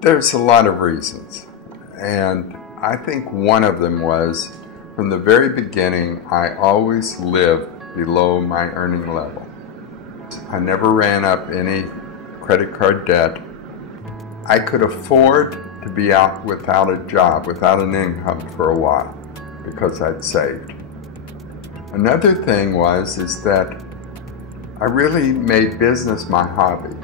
There's a lot of reasons, and I think one of them was, from the very beginning, I always lived below my earning level. I never ran up any credit card debt. I could afford to be out without a job, without an income for a while, because I'd saved. Another thing is that I really made business my hobby.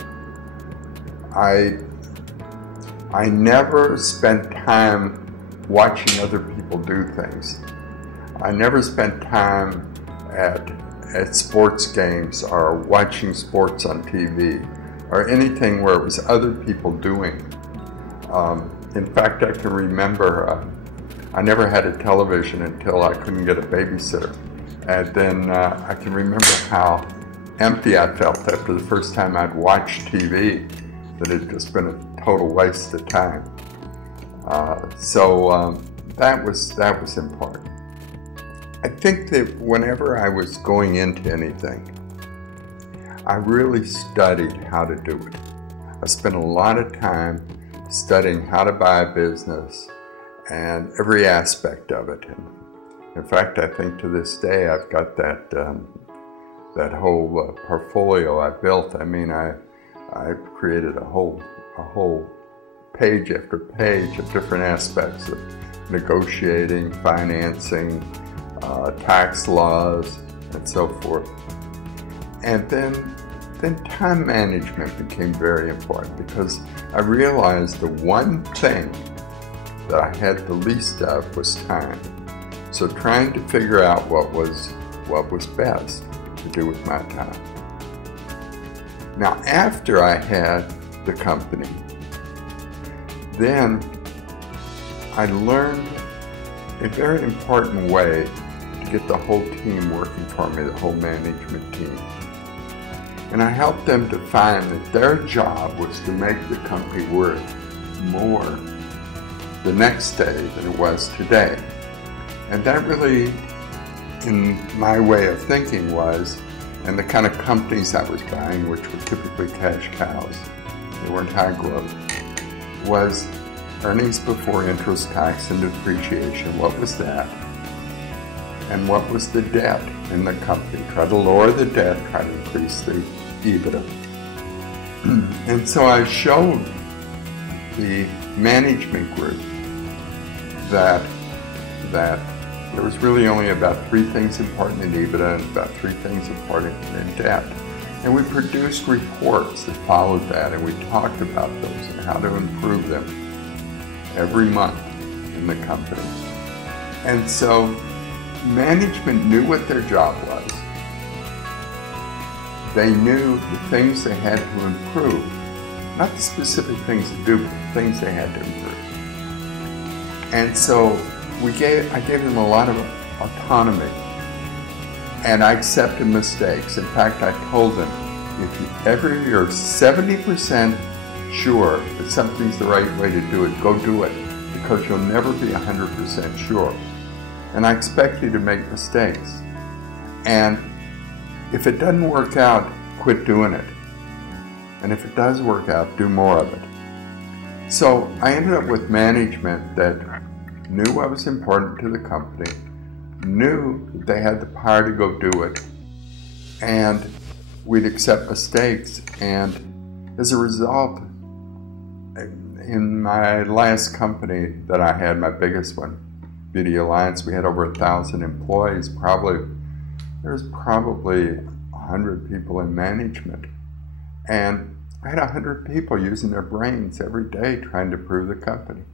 I never spent time watching other people do things. I never spent time at sports games or watching sports on TV or anything where it was other people doing. In fact, I can remember I never had a television until I couldn't get a babysitter. And then I can remember how empty I felt after the first time I'd watched TV, that it had just been a total waste of time. So that was important. I think that whenever I was going into anything, I really studied how to do it. I spent a lot of time studying how to buy a business and every aspect of it. And in fact, I think to this day I've got that whole portfolio I built. I mean, I created a whole page after page of different aspects of negotiating, financing, tax laws, and so forth. And then time management became very important, because I realized the one thing that I had the least of was time. So trying to figure out what was best to do with my time. Now, after I had the company, then I learned a very important way to get the whole team working for me, the whole management team. And I helped them to find that their job was to make the company worth more the next day than it was today. And that really, in my way of thinking, was, and the kind of companies I was buying, which were typically cash cows, they weren't high growth, was earnings before interest, tax, and depreciation. What was that? And what was the debt in the company? Try to lower the debt, try to increase the EBITDA. And so I showed the management group that there was really only about 3 things important in EBITDA and about 3 things important in debt. And we produced reports that followed that, and we talked about those and how to improve them every month in the company. And so management knew what their job was. They knew the things they had to improve, not the specific things to do, but the things they had to improve. And so I gave them a lot of autonomy, and I accepted mistakes. In fact, I told them, if you're 70% sure that something's the right way to do it, go do it, because you'll never be 100% sure. And I expect you to make mistakes. And if it doesn't work out, quit doing it. And if it does work out, do more of it. So I ended up with management that knew what was important to the company, knew that they had the power to go do it, and we'd accept mistakes. And as a result, in my last company that I had, my biggest one, Beauty Alliance, we had over 1,000 employees. There's probably 100 people in management. And I had 100 people using their brains every day trying to improve the company.